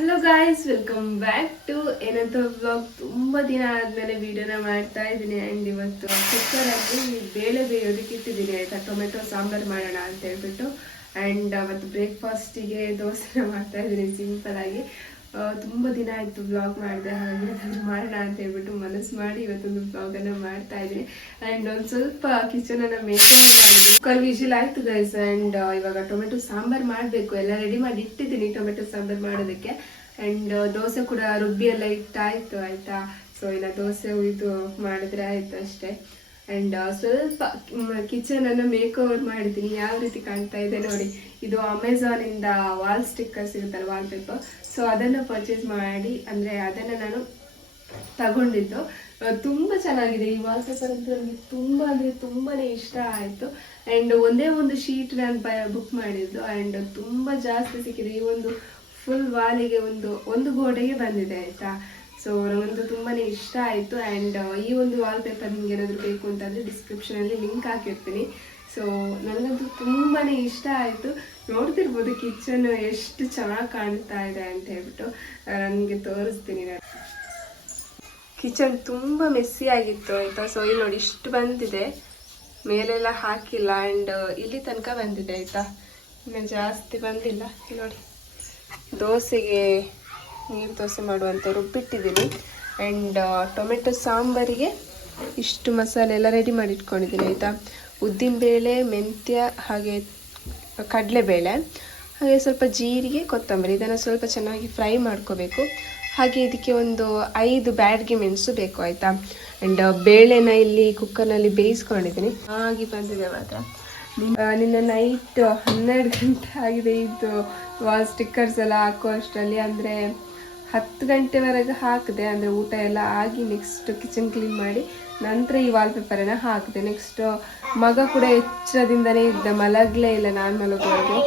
Hello guys, welcome back to ಏನಂತ vlog. ತುಂಬ ದಿನ ಆದಮೇಲೆ ವಿಡಿಯೋನ ಮಾಡ್ತಾ ಇದ್ದೀನಿ. ಆ್ಯಂಡ್ ಇವತ್ತು ಕುಕ್ಕರಲ್ಲಿ ಬೇಳೆ ಬೇಯೋದಕ್ಕೆ ಇಟ್ಟಿದ್ದೀನಿ ಆಯಿತಾ. ಟೊಮೆಟೊ ಸಾಂಬಾರು ಮಾಡೋಣ ಅಂತ ಹೇಳ್ಬಿಟ್ಟು. ಆ್ಯಂಡ್ ಅವತ್ತು ಬ್ರೇಕ್ಫಾಸ್ಟಿಗೆ ದೋಸೆನ ಮಾಡ್ತಾ ಇದ್ದೀನಿ ಸಿಂಪಲಾಗಿ. ತುಂಬ ದಿನ ಆಯಿತು ವ್ಲಾಗ್ ಮಾಡಿದೆ, ಹಾಗೆ ಅದನ್ನು ಮಾಡೋಣ ಅಂತ ಹೇಳ್ಬಿಟ್ಟು ಮನಸ್ಸು ಮಾಡಿ ಇವತ್ತೊಂದು ವ್ಲಾಗನ್ನು ಮಾಡ್ತಾ ಇದ್ದೀನಿ. ಆ್ಯಂಡ್ ಒಂದು ಸ್ವಲ್ಪ ಕಿಚನನ್ನು ಮೇಂಟೈನ್ ಮಾಡಿದ್ದೀನಿ. ಕುಕ್ಕರ್ ವಿಜಿಲ್ ಆಯಿತು ಗೈಸ್. ಆ್ಯಂಡ್ ಇವಾಗ ಟೊಮೆಟೊ ಸಾಂಬಾರು ಮಾಡಬೇಕು. ಎಲ್ಲ ರೆಡಿ ಮಾಡಿ ಇಟ್ಟಿದ್ದೀನಿ ಟೊಮೆಟೊ ಸಾಂಬಾರು ಮಾಡೋದಕ್ಕೆ. ಆ್ಯಂಡ್ ದೋಸೆ ಕೂಡ ರುಬ್ಬಿ ಎಲ್ಲ ಇಟ್ಟಾಯಿತು ಆಯಿತಾ. ಸೊ ಇನ್ನು ದೋಸೆ ಉಯ್ದು ಮಾಡಿದ್ರೆ ಆಯಿತು ಅಷ್ಟೇ. ಆ್ಯಂಡ್ ಸ್ವಲ್ಪ ಕಿಚನನ್ನು ಮೇಕ್ ಓವರ್ ಮಾಡಿದ್ದೀನಿ. ಯಾವ ರೀತಿ ಕಾಣ್ತಾ ಇದೆ ನೋಡಿ. ಇದು ಅಮೆಝಾನಿಂದ ವಾಲ್ ಸ್ಟಿಕ್ಕರ್ ಸಿಗುತ್ತಲ್ಲ, ವಾಲ್ ಪೇಪರ್. ಸೊ ಅದನ್ನು ಪರ್ಚೇಸ್ ಮಾಡಿ, ಅಂದರೆ ಅದನ್ನು ನಾನು ತಗೊಂಡಿದ್ದು. ತುಂಬ ಚೆನ್ನಾಗಿದೆ ಈ ವಾಲ್ ಪೇಪರ್ ಅಂತ. ನನಗೆ ತುಂಬ ಅಂದರೆ ತುಂಬಾ ಇಷ್ಟ ಆಯಿತು. ಆ್ಯಂಡ್ ಒಂದೇ ಒಂದು ಶೀಟ್ ನಾನು ಬುಕ್ ಮಾಡಿದ್ದು. ಆ್ಯಂಡ್ ತುಂಬ ಜಾಸ್ತಿ ಸಿಕ್ಕಿದೆ. ಈ ಒಂದು ಫುಲ್ ವಾಲಿಗೆ ಒಂದು ಗೋಡೆಗೆ ಬಂದಿದೆ ಆಯಿತಾ. ಸೊ ನನಗಂತೂ ತುಂಬಾ ಇಷ್ಟ ಆಯಿತು. ಆ್ಯಂಡ್ ಈ ಒಂದು ವಾಲ್ ಪೇಪರ್ ನಿಮ್ಗೆ ಏನಾದರೂ ಬೇಕು ಅಂತಂದರೆ ಡಿಸ್ಕ್ರಿಪ್ಷನಲ್ಲಿ ಲಿಂಕ್ ಹಾಕಿರ್ತೀನಿ. ಸೊ ನನಗಂತೂ ತುಂಬಾ ಇಷ್ಟ ಆಯಿತು. ನೋಡ್ತಿರ್ಬೋದು ಕಿಚನ್ ಎಷ್ಟು ಚೆನ್ನಾಗಿ ಕಾಣ್ತಾ ಇದೆ ಅಂತ ಹೇಳ್ಬಿಟ್ಟು. ನನಗೆ ತೋರಿಸ್ತೀನಿ ನಾನು. ಕಿಚನ್ ತುಂಬ ಮೆಸ್ಸಿ ಆಗಿತ್ತು ಆಯಿತಾ. ಸೊ ಇಲ್ಲಿ ನೋಡಿ ಇಷ್ಟು ಬಂದಿದೆ, ಮೇಲೆಲ್ಲ ಹಾಕಿಲ್ಲ. ಆ್ಯಂಡ್ ಇಲ್ಲಿ ತನಕ ಬಂದಿದೆ ಆಯಿತಾ, ಇನ್ನು ಜಾಸ್ತಿ ಬಂದಿಲ್ಲ. ನೋಡಿ ದೋಸೆಗೆ ನೀರು ದೋಸೆ ಮಾಡುವಂಥ ರುಬ್ಬಿಟ್ಟಿದ್ದೀನಿ. ಆ್ಯಂಡ್ ಟೊಮೆಟೊ ಸಾಂಬಾರಿಗೆ ಇಷ್ಟು ಮಸಾಲೆ ಎಲ್ಲ ರೆಡಿ ಮಾಡಿ ಇಟ್ಕೊಂಡಿದ್ದೀನಿ ಆಯಿತಾ. ಉದ್ದಿನಬೇಳೆ, ಮೆಂತ್ಯ, ಹಾಗೆ ಕಡಲೆಬೇಳೆ, ಹಾಗೆ ಸ್ವಲ್ಪ ಜೀರಿಗೆ, ಕೊತ್ತಂಬರಿ, ಇದನ್ನು ಸ್ವಲ್ಪ ಚೆನ್ನಾಗಿ ಫ್ರೈ ಮಾಡ್ಕೋಬೇಕು. ಹಾಗೆ ಇದಕ್ಕೆ ಒಂದು 5 ಬ್ಯಾಡಗಿ ಮೆಣಸು ಬೇಕು ಆಯಿತಾ. ಆ್ಯಂಡ್ ಬೇಳೆನ ಇಲ್ಲಿ ಕುಕ್ಕರ್ನಲ್ಲಿ ಬೇಯಿಸ್ಕೊಂಡಿದ್ದೀನಿ. ಹಾಗೆ ಬಂದಿದೆ ಮಾತ್ರ. ನಿನ್ನ ನೈಟ್ 12 ಗಂಟೆ ಆಗಿದೆ ಇದು ವಾಲ್ ಸ್ಟಿಕ್ಕರ್ಸ್ ಎಲ್ಲ ಹಾಕೋ ಅಷ್ಟರಲ್ಲಿ. ಅಂದರೆ 10 ಗಂಟೆವರೆಗೆ ಹಾಕಿದೆ, ಅಂದರೆ ಊಟ ಎಲ್ಲ ಆಗಿ ನೆಕ್ಸ್ಟ್ ಕಿಚನ್ ಕ್ಲೀನ್ ಮಾಡಿ ನಂತರ ಈ ವಾಲ್ ಪೇಪರನ್ನು ಹಾಕಿದೆ. ನೆಕ್ಸ್ಟ್ ಮಗ ಕೂಡ ಎಚ್ಚರದಿಂದನೇ ಇದ್ದ, ಮಲಗಲೇ ಇಲ್ಲ ನಾನು ಮಲಗೋದು.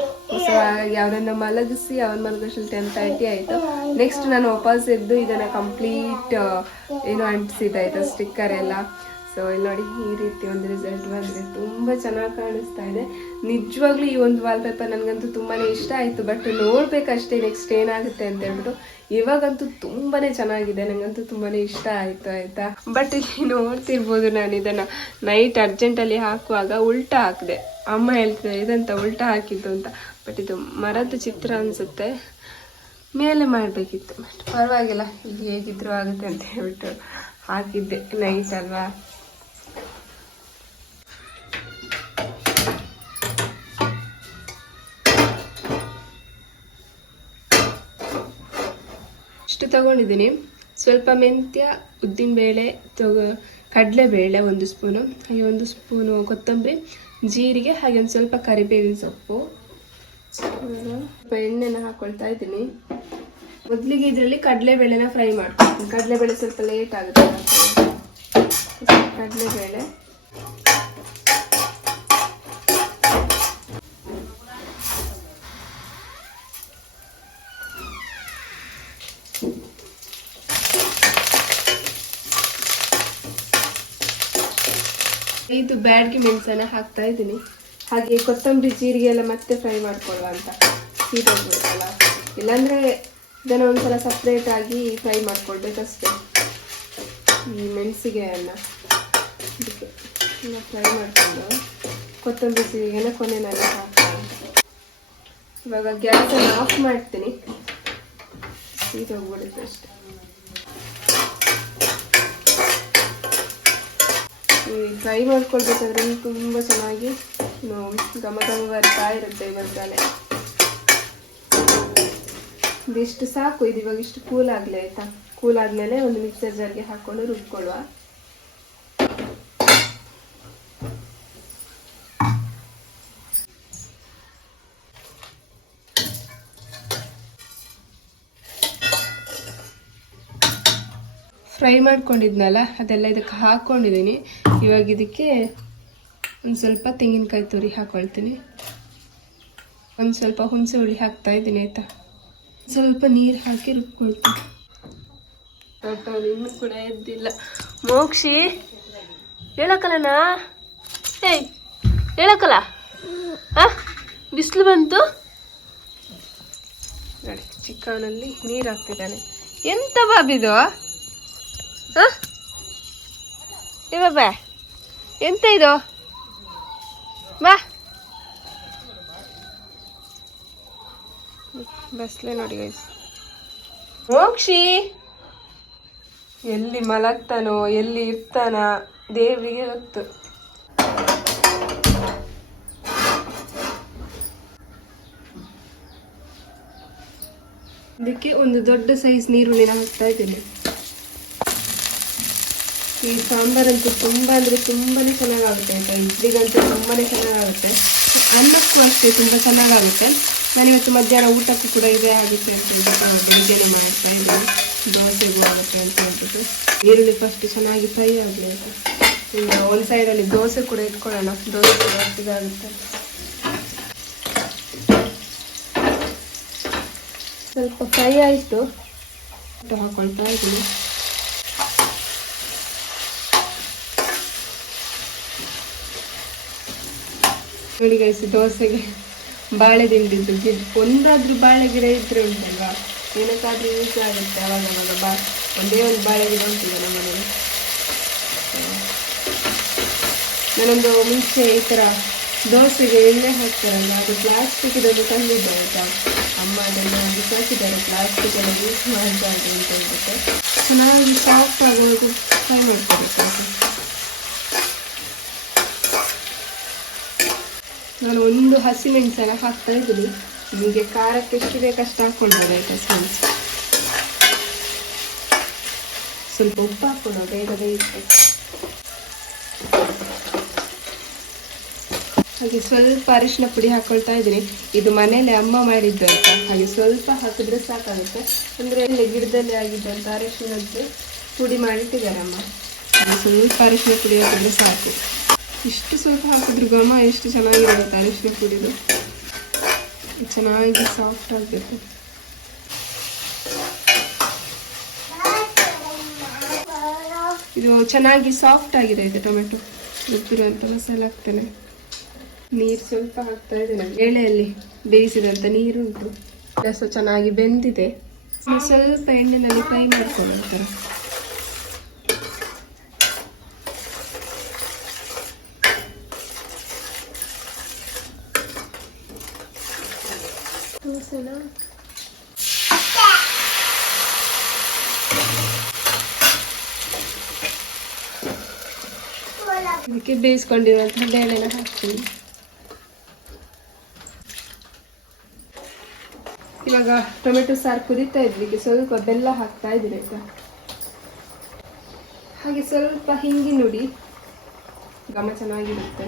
ಸೊ ಹಾಗಾಗಿ ಅವನನ್ನು ಮಲಗಿಸಿ ಅವನ ಮಲಗೋಷ್ಟಲ್ಲಿ 10:30 ಆಯಿತು. ನೆಕ್ಸ್ಟ್ ನಾನು ವಾಪಸ್ ಎದ್ದು ಇದನ್ನು ಕಂಪ್ಲೀಟ್ ಅಂಟಿಸಿದ್ದೆ ಆಯಿತಾ ಸ್ಟಿಕ್ಕರ್ ಎಲ್ಲ. ಸೊ ಇಲ್ಲಿ ನೋಡಿ ಈ ರೀತಿ ಒಂದು ರಿಸಲ್ಟ್ ಬಂದಿದೆ. ತುಂಬ ಚೆನ್ನಾಗಿ ಕಾಣಿಸ್ತಾ ಇದೆ ನಿಜವಾಗ್ಲೂ. ಈ ಒಂದು ವಾಲ್ ಪೇಪರ್ ನನಗಂತೂ ತುಂಬಾ ಇಷ್ಟ ಆಯಿತು. ಬಟ್ ನೋಡಬೇಕಷ್ಟೇ ನೆಕ್ಸ್ಟ್ ಏನಾಗುತ್ತೆ ಅಂತ ಹೇಳ್ಬಿಟ್ಟು. ಇವಾಗಂತೂ ತುಂಬಾ ಚೆನ್ನಾಗಿದೆ, ನನಗಂತೂ ತುಂಬಾ ಇಷ್ಟ ಆಯಿತು ಆಯಿತಾ. ಬಟ್ ಇಲ್ಲಿ ನೋಡ್ತಿರ್ಬೋದು, ನಾನು ಇದನ್ನು ನೈಟ್ ಅರ್ಜೆಂಟಲ್ಲಿ ಹಾಕುವಾಗ ಉಲ್ಟಾ ಹಾಕಿದೆ. ಅಮ್ಮ ಹೇಳ್ತಿದ್ದಾರೆ ಇದಂತ ಉಲ್ಟಾ ಹಾಕಿದ್ದು ಅಂತ. ಬಟ್ ಇದು ಮರದ ಚಿತ್ರ ಅನಿಸುತ್ತೆ, ಮೇಲೆ ಮಾಡಬೇಕಿತ್ತು. ಬಟ್ ಪರವಾಗಿಲ್ಲ, ಈಗ ಹೇಗಿದ್ರು ಆಗುತ್ತೆ ಅಂತ ಹೇಳ್ಬಿಟ್ಟು ಹಾಕಿದ್ದೆ. ನೈಟ್ ಅಲ್ವಾ. ಇಷ್ಟು ತಗೊಂಡಿದ್ದೀನಿ. ಸ್ವಲ್ಪ ಮೆಂತ್ಯ, ಉದ್ದಿನಬೇಳೆ, ಕಡಲೆಬೇಳೆ 1 ಸ್ಪೂನು, ಹಾಗೆ 1 ಸ್ಪೂನು ಕೊತ್ತಂಬರಿ, ಜೀರಿಗೆ, ಹಾಗೆ ಒಂದು ಸ್ವಲ್ಪ ಕರಿಬೇವಿನ ಸೊಪ್ಪು. ಸ್ವಲ್ಪ ಎಣ್ಣೆನ ಹಾಕೊಳ್ತಾ ಇದ್ದೀನಿ. ಮೊದಲಿಗೆ ಇದರಲ್ಲಿ ಕಡಲೆಬೇಳೆನ ಫ್ರೈ ಮಾಡ್ತೀನಿ. ಕಡಲೆಬೇಳೆ ಸ್ವಲ್ಪ ಲೇಟ್ ಆಗುತ್ತೆ. ಕಡಲೆಬೇಳೆ, ಇದು ಬ್ಯಾಡಗಿ ಮೆಣಸನ್ನ ಹಾಕ್ತಾ ಇದ್ದೀನಿ. ಹಾಗೆ ಕೊತ್ತಂಬರಿ, ಜೀರಿಗೆ ಎಲ್ಲ ಮತ್ತೆ ಫ್ರೈ ಮಾಡ್ಕೊಳ್ಳುವ ಅಂತ ಹೀಟೋಗ್ಬಿಡುತ್ತಲ್ಲ. ಇಲ್ಲಾಂದರೆ ಇದನ್ನು ಒಂದ್ಸಲ ಸಪ್ರೇಟಾಗಿ ಫ್ರೈ ಮಾಡ್ಕೊಳ್ಬೇಕಷ್ಟೇ. ಈ ಮೆಣಸಿಗೆ ಎಲ್ಲ ಇದಕ್ಕೆ ಫ್ರೈ ಮಾಡಿಕೊಂಡು ಕೊತ್ತಂಬರಿ, ಜೀರಿಗೆನ ಕೊನೆಯಲ್ಲಿ ಹಾಕ್ತೀನಿ. ಇವಾಗ ಗ್ಯಾಸನ್ನು ಆಫ್ ಮಾಡ್ತೀನಿ, ಹೀಟೋಗ್ಬಿಡುತ್ತೆ ಅಷ್ಟೇ. ಫ್ರೈ ಮಾಡ್ಕೊಳ್ಬೇಕಾದ್ರೆ ತುಂಬ ಚೆನ್ನಾಗಿ ಘಮ ಘಮ ಬರ್ತಾ ಇರುತ್ತೆ ಇವಾಗಲೇ. ಇದಿಷ್ಟು ಸಾಕು. ಇದು ಇವಾಗ ಇಷ್ಟು ಕೂಲ್ ಆಗಲಿ ಆಯಿತಾ. ಕೂಲ್ ಆದಮೇಲೆ ಒಂದು ಮಿಕ್ಸರ್ ಜಾರ್ಗೆ ಹಾಕ್ಕೊಂಡು ರುಬ್ಕೊಳ್ಳುವ. ಫ್ರೈ ಮಾಡ್ಕೊಂಡಿದ್ನಲ್ಲ ಅದೆಲ್ಲ ಇದಕ್ಕೆ ಹಾಕ್ಕೊಂಡಿದ್ದೀನಿ. ಇವಾಗ ಇದಕ್ಕೆ ಒಂದು ಸ್ವಲ್ಪ ತೆಂಗಿನಕಾಯಿ ತುರಿ ಹಾಕ್ಕೊಳ್ತೀನಿ. ಒಂದು ಸ್ವಲ್ಪ ಹುಣಸೆ ಹುಳಿ ಹಾಕ್ತಾ ಇದ್ದೀನಿ ಆಯಿತಾ. ಸ್ವಲ್ಪ ನೀರು ಹಾಕಿ ರುಬ್ಕೊಳ್ತೀನಿ. ಇನ್ನೂ ಕೂಡ ಎದ್ದಿಲ್ಲ. ಮೋಕ್ಷಿ ಹೇಳಕ್ಕಲ್ಲಣ್ಣ, ಏಯ್ ಹೇಳಕ್ಕಲ್ಲ. ಬಿಸಿಲು ಬಂತು ನೋಡಿ. ಚಿಕನಲ್ಲಿ ನೀರು ಹಾಕ್ತಿದ್ದಾನೆ. ಎಂತ ಬಾಬಿದು ಬಾಬಾ, ಎಂತ ಇದು? ಬಾ ಬಸ್ಲೆ ನೋಡಿ ಗೈಸ್. ಮೋಕ್ಷಿ ಎಲ್ಲಿ ಮಲಗ್ತಾನೋ ಎಲ್ಲಿ ಇರ್ತಾನ ದೇವ್ರಿಗೆ ಗೊತ್ತು. ಅದಕ್ಕೆ ಒಂದು ದೊಡ್ಡ ಸೈಜ್ ನೀರುಳ್ಳಿನ ಹಾಕ್ತಾ ಇದ್ದೀನಿ. ಈ ಸಾಂಬಾರಂತೂ ತುಂಬ ಅಂದರೆ ತುಂಬಾನೇ ಚೆನ್ನಾಗಾಗುತ್ತೆ ಆಯಿತಾ. ಇಡ್ಲಿಗಂತೂ ತುಂಬಾನೇ ಚೆನ್ನಾಗಾಗುತ್ತೆ, ಅನ್ನಕ್ಕೂ ಅಷ್ಟೇ ತುಂಬ ಚೆನ್ನಾಗಾಗುತ್ತೆ. ನಾನಿವತ್ತು ಮಧ್ಯಾಹ್ನ ಊಟಕ್ಕೂ ಕೂಡ ಇದೇ ಆಗುತ್ತೆ ಅಂತ ಹೇಳ್ಬಿಟ್ಟು ಬೆಳಿಗ್ಗೆನೇ ಮಾಡ್ತಾ ಇದ್ದೀನಿ. ದೋಸೆಗೂ ಆಗುತ್ತೆ ಅಂತ ಹೇಳ್ಬಿಟ್ಟು ಈರುಳ್ಳಿ ಫಸ್ಟ್ ಚೆನ್ನಾಗಿ ಫ್ರೈ ಆಗಲಿ ಅಂತ. ಈಗ ಒಂದು ಸೈಡಲ್ಲಿ ದೋಸೆ ಕೂಡ ಇಟ್ಕೊಳ್ಳೋಣ, ದೋಸೆ ಕೂಡ ಇದಾಗುತ್ತೆ. ಸ್ವಲ್ಪ ಫ್ರೈ ಆಯಿತು, ಹಾಕೊಳ್ತಾ ಇದ್ದೀನಿ. ನೋಡಿ ಗೈಸ್, ದೋಸೆಗೆ ಬಾಳೆ ದಿಂಡಿದ್ದು ಒಂದಾದ್ರೂ ಬಾಳೆ ಗಿಡ ಇದ್ರೆ ಉಂಟಲ್ವಾ, ಏನಕ್ಕಾದ್ರೂ ಯೂಸ್ ಆಗುತ್ತೆ. ಅವಾಗ ಒಂದೇ ಒಂದು ಬಾಳೆ ಗಿಡ ಉಂಟಿದೆ ನಮ್ಮ ಮನೇಲಿ. ನಾನೊಂದು ಮುಂಚೆ ಈ ಥರ ದೋಸೆಗೆ ಎಣ್ಣೆ ಹಾಕ್ತಾರಲ್ಲ, ಅದು ಪ್ಲಾಸ್ಟಿಕ್ ಇದನ್ನು ತಂದಿದ್ದೆ ಆಯಿತಾ. ಅಮ್ಮ ಅದನ್ನು ಬಿಸಾಕಿದ್ದಾರೆ, ಪ್ಲಾಸ್ಟಿಕ್ ಎಲ್ಲ ಯೂಸ್ ಮಾಡಬಾರ್ದು ಅಂತ ಹೇಳ್ಬಿಟ್ಟು. ಚೆನ್ನಾಗಿ ಸಾಫ್ಟ್ ಆಗೋದು ಫ್ರೈ ಮಾಡ್ಕೋಬೇಕು. ನಾನು ಒಂದು ಹಸಿಮೆಣಸನ್ನು ಹಾಕ್ತಾ ಇದ್ದೀನಿ. ನಿಮಗೆ ಖಾರಕ್ಕೆ ಎಷ್ಟು ಬೇಕಷ್ಟು ಹಾಕ್ಕೊಳ್ಬೋದು ಆಯ್ತಾ. ಸ್ವಲ್ಪ ಉಪ್ಪು ಹಾಕ್ಕೊಳ್ಳೋ, ಬೇಗ ಬೇಯಿಸಿ. ಹಾಗೆ ಸ್ವಲ್ಪ ಅರಿಶಿನ ಪುಡಿ ಹಾಕ್ಕೊಳ್ತಾ ಇದ್ದೀನಿ. ಇದು ಮನೇಲಿ ಅಮ್ಮ ಮಾಡಿದ್ದು ಆಯ್ತಾ, ಹಾಗೆ ಸ್ವಲ್ಪ ಹಾಕಿದ್ರೆ ಸಾಕಾಗುತ್ತೆ. ಅಂದರೆ ಇಲ್ಲಿ ಗಿಡದಲ್ಲಿ ಆಗಿದ್ದಂಥ ಅರಿಶಿನದ್ದು ಪುಡಿ ಮಾಡಿಟ್ಟಿದ್ದಾರೆ ಅಮ್ಮ. ಹಾಗೆ ಸ್ವಲ್ಪ ಅರಿಶಿನ ಪುಡಿ ಹಾಕಿದ್ರೆ ಸಾಕು. ಇಷ್ಟು ಸ್ವಲ್ಪ ಹಾಕಿದ್ರು ಘಮ ಎಷ್ಟು ಚೆನ್ನಾಗಿರುತ್ತೆ ಅರಿಶಿನ ಪುಡಿದು. ಚೆನ್ನಾಗಿ ಸಾಫ್ಟ್ ಆಗಬೇಕು. ಇದು ಚೆನ್ನಾಗಿ ಸಾಫ್ಟ್ ಆಗಿದೆ. ಇದು ಟೊಮೆಟೊ ರುಬ್ಬಿರುವಂಥ ಮಸಾಲೆ ಹಾಕ್ತೇನೆ. ನೀರು ಸ್ವಲ್ಪ ಹಾಕ್ತಾ ಇದ್ದೇನೆ. ಬೇಳೆಯಲ್ಲಿ ಬೇಯಿಸಿದಂಥ ನೀರುಂಟು, ರಸ ಚೆನ್ನಾಗಿ ಬೆಂದಿದೆ. ಸ್ವಲ್ಪ ಎಣ್ಣೆನಲ್ಲಿ ಫ್ರೈ ಮಾಡ್ಕೊಳ್ಳೋಂತಾರೆ. ಇದಕ್ಕೆ ಬೇಯಿಸ್ಕೊಂಡಿರುವಂತಹ ಬೇಳೆನ ಹಾಕ್ತೀನಿ. ಇವಾಗ ಟೊಮೆಟೊ ಸಾರು ಕುದೀತಾ ಇದ್ಲಿಕ್ಕೆ ಸ್ವಲ್ಪ ಬೆಲ್ಲ ಹಾಕ್ತಾ ಇದ್ದೀನಿ ಆಯ್ತಾ. ಹಾಗೆ ಸ್ವಲ್ಪ ಹಿಂಗಿನ ನುಡಿ, ಘಮ ಚೆನ್ನಾಗಿರುತ್ತೆ,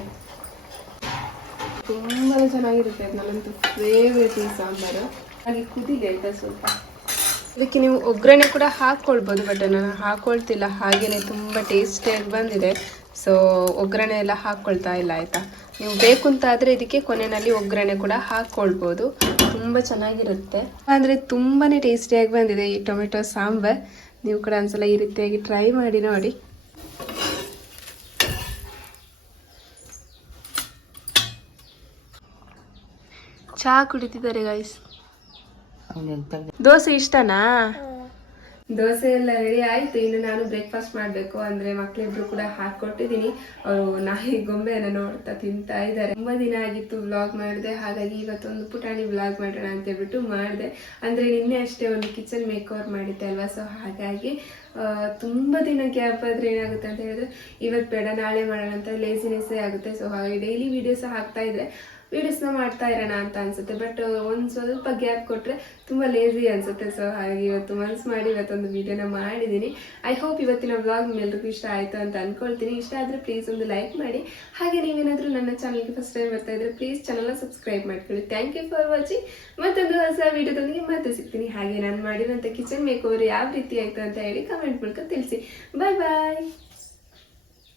ತುಂಬಾ ಚೆನ್ನಾಗಿರುತ್ತೆ. ನನ್ನಂತೂ ಫೇವ್ರೇಟ್ ಈ ಸಾಂಬಾರು. ಹಾಗೆ ಕುದಿದೆ ಆಯ್ತಾ ಸ್ವಲ್ಪ. ಇದಕ್ಕೆ ನೀವು ಒಗ್ಗರಣೆ ಕೂಡ ಹಾಕ್ಕೊಳ್ಬೋದು, ಬಟ್ ನಾನು ಹಾಕ್ಕೊಳ್ತಿಲ್ಲ. ಹಾಗೆಯೇ ತುಂಬ ಟೇಸ್ಟಿಯಾಗಿ ಬಂದಿದೆ. ಸೊ ಒಗ್ಗರಣೆ ಎಲ್ಲ ಹಾಕ್ಕೊಳ್ತಾ ಇಲ್ಲ ಆಯಿತಾ. ನೀವು ಬೇಕು ಅಂತಾದರೆ ಇದಕ್ಕೆ ಕೊನೆಯಲ್ಲಿ ಒಗ್ಗರಣೆ ಕೂಡ ಹಾಕ್ಕೊಳ್ಬೋದು, ತುಂಬ ಚೆನ್ನಾಗಿರುತ್ತೆ. ಅಂದರೆ ತುಂಬಾ ಟೇಸ್ಟಿಯಾಗಿ ಬಂದಿದೆ ಈ ಟೊಮೆಟೊ ಸಾಂಬಾರ್. ನೀವು ಕೂಡ ಒಂದ್ಸಲ ಈ ರೀತಿಯಾಗಿ ಟ್ರೈ ಮಾಡಿ ನೋಡಿ. ಚಹಾ ಕುಡಿತಿದ್ದಾರೆ ಗೈಸ್. ದೋಸೆ ಇಷ್ಟನಾ? ದೋಸೆ ಎಲ್ಲ ರೆಡಿ ಆಯ್ತು. ಇನ್ನು ನಾನು ಬ್ರೇಕ್ಫಾಸ್ಟ್ ಮಾಡಬೇಕು. ಅಂದ್ರೆ ಮಕ್ಳಿಬ್ರು ಕೂಡ ಹಾಕೊಟ್ಟಿದ್ದೀನಿ. ಅವರು ನಾಯಿ ಗೊಂಬೆಯನ್ನು ನೋಡ್ತಾ ತಿಂತಾ ಇದ್ದಾರೆ. ತುಂಬಾ ದಿನ ಆಗಿತ್ತು ವ್ಲಾಗ್ ಮಾಡಿದೆ, ಹಾಗಾಗಿ ಇವತ್ತೊಂದು ಪುಟಾಣಿ ವ್ಲಾಗ್ ಮಾಡೋಣ ಅಂತ ಹೇಳ್ಬಿಟ್ಟು ಮಾಡಿದೆ. ಅಂದ್ರೆ ನಿನ್ನೆ ಅಷ್ಟೇ ಒಂದು ಕಿಚನ್ ಮೇಕ್ ಓವರ್ ಮಾಡಿದ್ದೆ ಅಲ್ವಾ. ಸೊ ಹಾಗಾಗಿ ತುಂಬಾ ದಿನ ಗ್ಯಾಪ್ ಆದ್ರೆ ಏನಾಗುತ್ತೆ ಅಂತ ಹೇಳಿದ್ರೆ, ಇವತ್ತು ಬೇಡ ನಾಳೆ ಮಾಡೋಣ ಅಂತ ಲೇಸಿನೆಸ್ಸೇ ಆಗುತ್ತೆ. ಸೊ ಹಾಗಾಗಿ ಡೈಲಿ ವಿಡಿಯೋಸ್ ಹಾಕ್ತಾ ಇದ್ರೆ ವಿಡಿಯೋಸ್ನ ಮಾಡ್ತಾ ಇರೋಣ ಅಂತ ಅನ್ಸುತ್ತೆ. ಬಟ್ ಒಂದು ಸ್ವಲ್ಪ ಗ್ಯಾಪ್ ಕೊಟ್ಟರೆ ತುಂಬ ಲೇಸಿ ಅನ್ಸುತ್ತೆ. ಸೊ ಹಾಗೆ ಇವತ್ತು ಮನ್ಸು ಮಾಡಿ ಇವತ್ತೊಂದು ವಿಡಿಯೋನ ಮಾಡಿದ್ದೀನಿ. ಐ ಹೋಪ್ ಇವತ್ತಿನ ವ್ಲಾಗ್ ನಿಮ್ಮೆಲ್ಲರಿಗೂ ಇಷ್ಟ ಆಯಿತು ಅಂತ ಅನ್ಕೊಳ್ತೀನಿ. ಇಷ್ಟ ಆದರೆ ಪ್ಲೀಸ್ ಒಂದು ಲೈಕ್ ಮಾಡಿ. ಹಾಗೆ ನೀವೇನಾದರೂ ನನ್ನ ಚಾನಲ್ಗೆ ಫಸ್ಟ್ ಟೈಮ್ ಬರ್ತಾ ಇದ್ರೆ ಪ್ಲೀಸ್ ಚಾನಲ್ನ ಸಬ್ಸ್ಕ್ರೈಬ್ ಮಾಡ್ಕೊಳ್ಳಿ. Thank you for watching. ಮತ್ತೊಂದು ಹೊಸ ವಿಡಿಯೋದೊಂದಿಗೆ ಮತ್ತೆ ಸಿಗ್ತೀನಿ. ಹಾಗೆ ನಾನು ಮಾಡಿರೋಂಥ ಕಿಚನ್ ಮೇಕ್ ಓವರ್ ಯಾವ ರೀತಿ ಆಯಿತು ಅಂತ ಹೇಳಿ ಕಮೆಂಟ್ ಮೂಲಕ ತಿಳಿಸಿ. ಬಾಯ್ ಬಾಯ್.